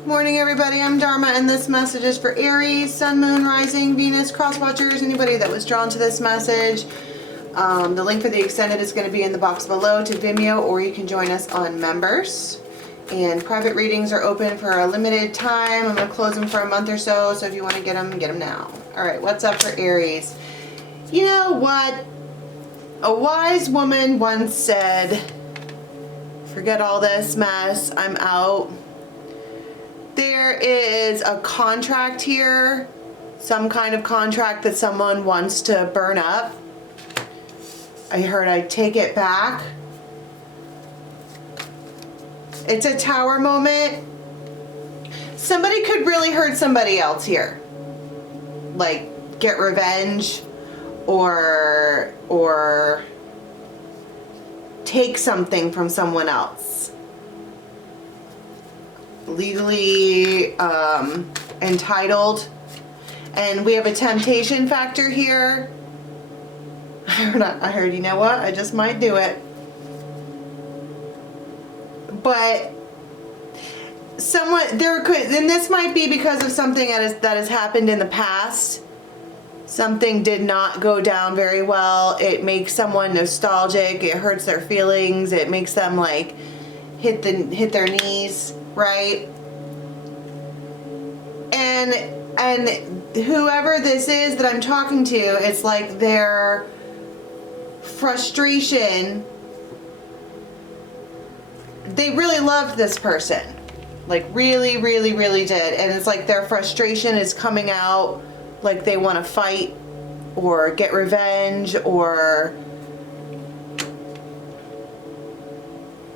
Good morning, everybody. I'm Dharma, and this message is for Aries, Sun, Moon, Rising, Venus, cross-watchers, anybody that was drawn to this message. The link for the extended is going to be in the box below to Vimeo, or you can join us on Members. And private readings are open for a limited time. I'm going to close them for a month or so, so if you want to get them now. All right, what's up for Aries? You know what? A wise woman once said, forget all this mess, I'm out. There is a contract here, some kind of contract that someone wants to burn up. I heard I'd take it back. It's a Tower moment. Somebody could really hurt somebody else here. Like get revenge or take something from someone else. Legally entitled. And we have a temptation factor here. I heard, you know what? I just might do it. But someone there could, and this might be because of something that has happened in the past. Something did not go down very well. It makes someone nostalgic. It hurts their feelings. It makes them like hit their knees, right? And whoever this is that I'm talking to, it's like their frustration. They really loved this person, like really, really, really did. And it's like their frustration is coming out, like they want to fight or get revenge, or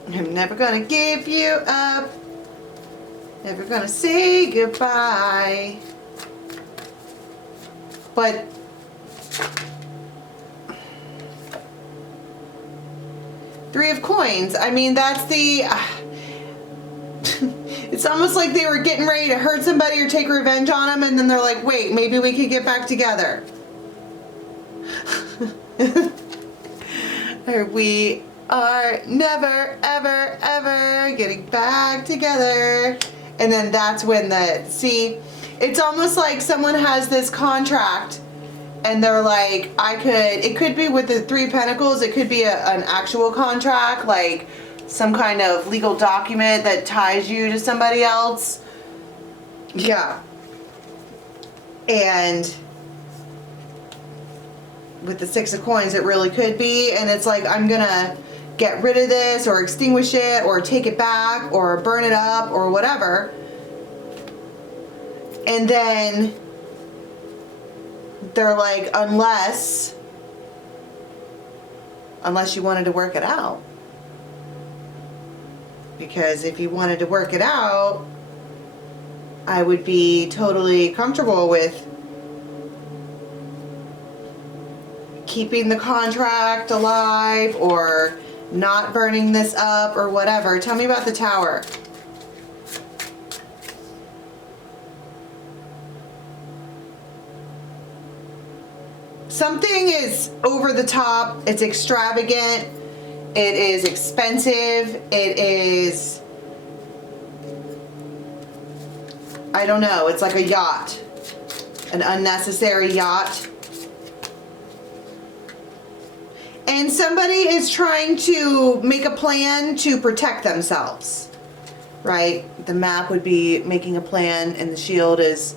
I'm never gonna give you up, never gonna say goodbye. But Three of Coins, I mean, that's the it's almost like they were getting ready to hurt somebody or take revenge on them, and then they're like, wait, maybe we could get back together. We are never, ever, ever getting back together. And then that's when it's almost like someone has this contract and they're like, it could be with the Three of Pentacles, it could be an actual contract, like some kind of legal document that ties you to somebody else. Yeah. And with the Six of Coins, it really could be. And it's like, I'm gonna get rid of this or extinguish it or take it back or burn it up or whatever. And then they're like, unless you wanted to work it out. Because if you wanted to work it out, I would be totally comfortable with keeping the contract alive or not burning this up or whatever. Tell me about the Tower. Something is over the top. It's extravagant. It is expensive. It is, I don't know, it's like a yacht. An unnecessary yacht. And somebody is trying to make a plan to protect themselves, right? The map would be making a plan, and the shield is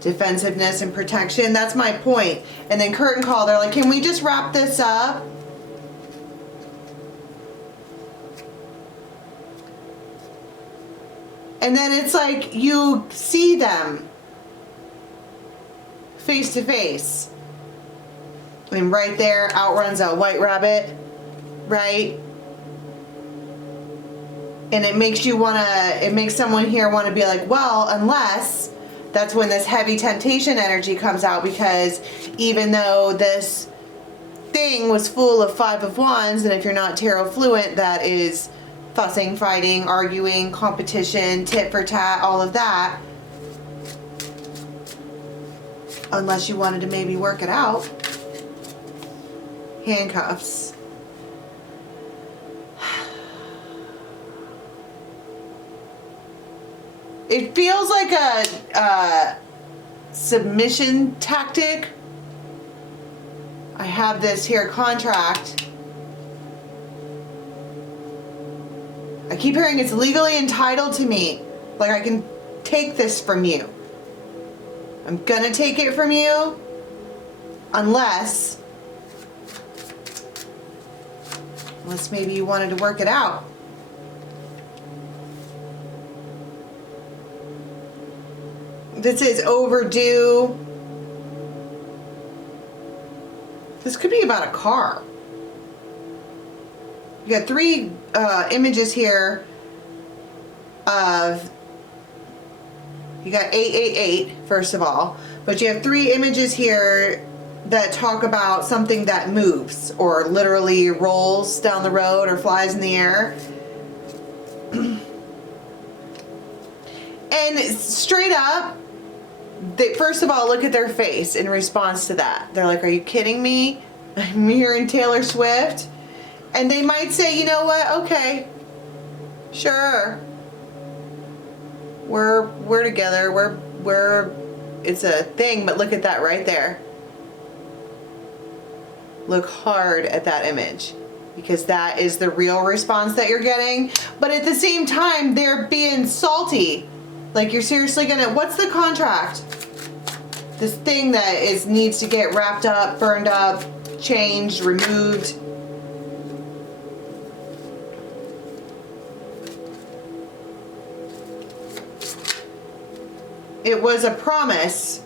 defensiveness and protection. That's my point. And then curtain call, they're like, can we just wrap this up? And then it's like you see them face to face. And right there outruns a white rabbit, right? And it makes someone here want to be like, well, unless, that's when this heavy temptation energy comes out, because even though this thing was full of Five of Wands, and if you're not tarot fluent, that is fussing, fighting, arguing, competition, tit for tat, all of that. Unless you wanted to maybe work it out. Handcuffs. It feels like a submission tactic. I have this here contract. I keep hearing it's legally entitled to me. Like I can take this from you. I'm gonna take it from you unless maybe you wanted to work it out. This is overdue. This could be about a car. You got 3 images here of, you got 888 first of all, but you have 3 images here that talk about something that moves or literally rolls down the road or flies in the air. And straight up, first of all, look at their face in response to that. They're like, are you kidding me? I'm hearing Taylor Swift. And they might say, you know what? Okay, sure. We're together. We're it's a thing, but look at that right there. Look hard at that image because that is the real response that you're getting. But at the same time, they're being salty. Like you're seriously gonna, what's the contract? This thing that needs to get wrapped up, burned up, changed, removed. It was a promise.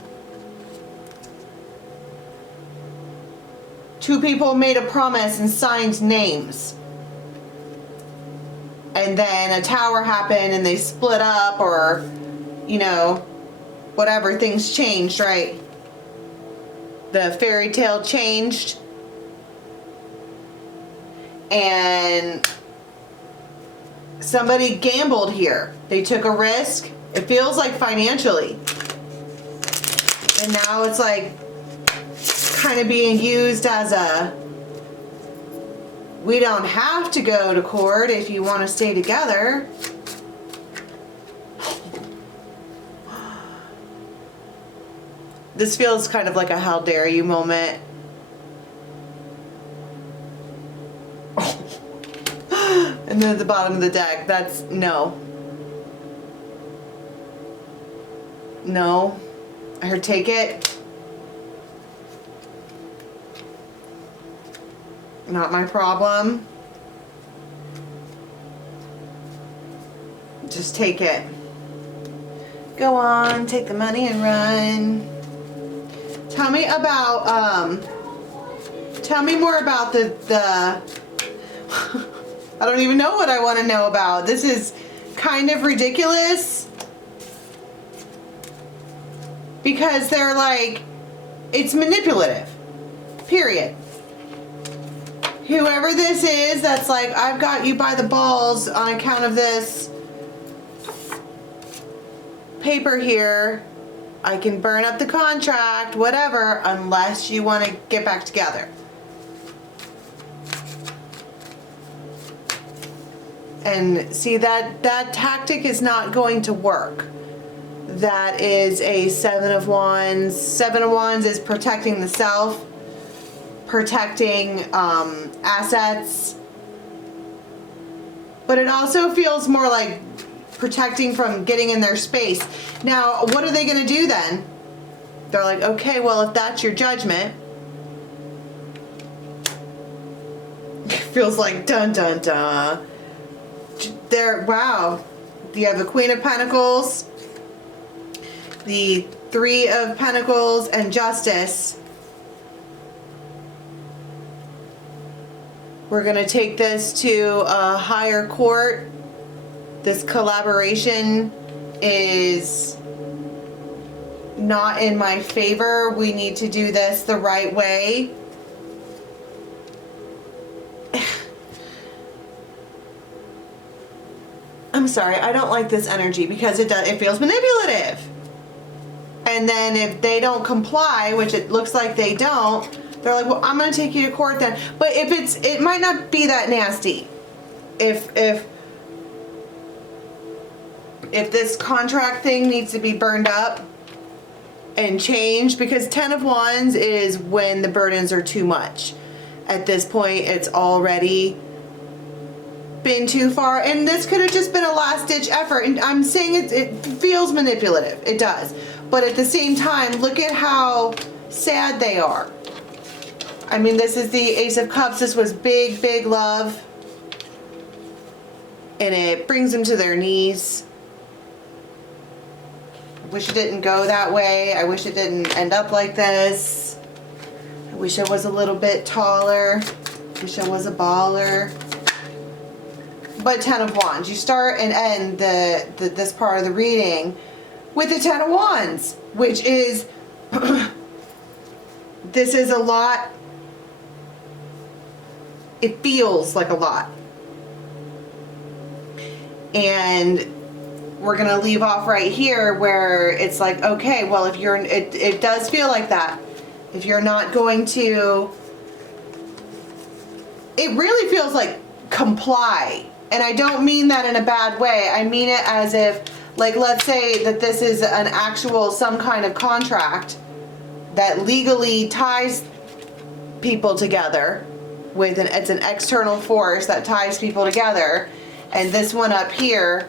2 people made a promise and signed names. And then a tower happened and they split up or, you know, whatever, things changed, right? The fairy tale changed. And somebody gambled here. They took a risk. It feels like financially. And now it's like kind of being used as a, we don't have to go to court if you want to stay together. This feels kind of like a how dare you moment. And then at the bottom of the deck, that's no. No. I heard take it. Not my problem. Just take it. Go on, take the money and run. Tell me about, tell me more about the I don't even know what I want to know about. This is kind of ridiculous. Because they're like, it's manipulative. Period. Whoever this is that's like, I've got you by the balls on account of this paper here. I can burn up the contract, whatever, unless you want to get back together. And see, that tactic is not going to work. That is a 7 of Wands. 7 of Wands is protecting the self, protecting assets. But it also feels more like protecting from getting in their space. Now, what are they going to do then? They're like, okay, well, if that's your judgment. It feels like dun dun dun. There, wow. You have the Queen of Pentacles, the 3 of Pentacles, and Justice. We're going to take this to a higher court. This collaboration is not in my favor. We need to do this the right way. I'm sorry, I don't like this energy because it feels manipulative. And then if they don't comply, which it looks like they don't, they're like, well, I'm going to take you to court then. But if it might not be that nasty. If if this contract thing needs to be burned up and changed, because 10 of Wands is when the burdens are too much. At this point, it's already been too far, and this could have just been a last-ditch effort. And I'm saying it feels manipulative. It does. But at the same time, look at how sad they are. I mean, this is the Ace of Cups. This was big, big love. And it brings them to their knees. I wish it didn't go that way. I wish it didn't end up like this. I wish I was a little bit taller. Wish I was a baller. But 10 of Wands. You start and end this part of the reading with the 10 of Wands, which is, this is a lot. It feels like a lot. And we're going to leave off right here where it's like, okay, well, if you're, it does feel like that. If you're not going to, it really feels like comply. And I don't mean that in a bad way. I mean it as if, like, let's say that this is an actual, some kind of contract that legally ties people together with it's an external force that ties people together. And this one up here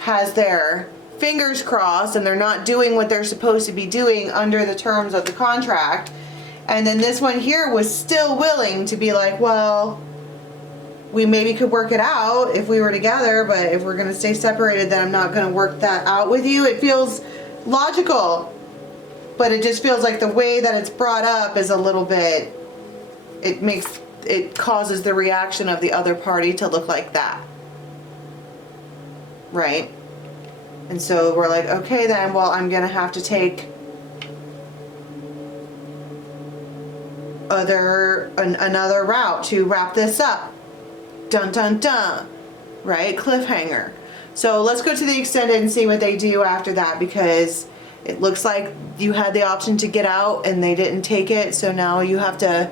has their fingers crossed and they're not doing what they're supposed to be doing under the terms of the contract. And then this one here was still willing to be like, well, we maybe could work it out if we were together, but if we're going to stay separated, then I'm not going to work that out with you. It feels logical, but it just feels like the way that it's brought up is a little bit, it causes the reaction of the other party to look like that. Right? And so we're like, okay then, well, I'm going to have to take another route to wrap this up. Dun dun dun, right? Cliffhanger. So let's go to the extended and see what they do after that, because it looks like you had the option to get out and they didn't take it. So now you have to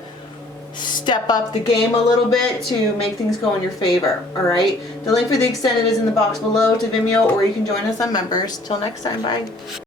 step up the game a little bit to make things go in your favor. All right. The link for the extended is in the box below to Vimeo, or you can join us on Members. Till next time, bye.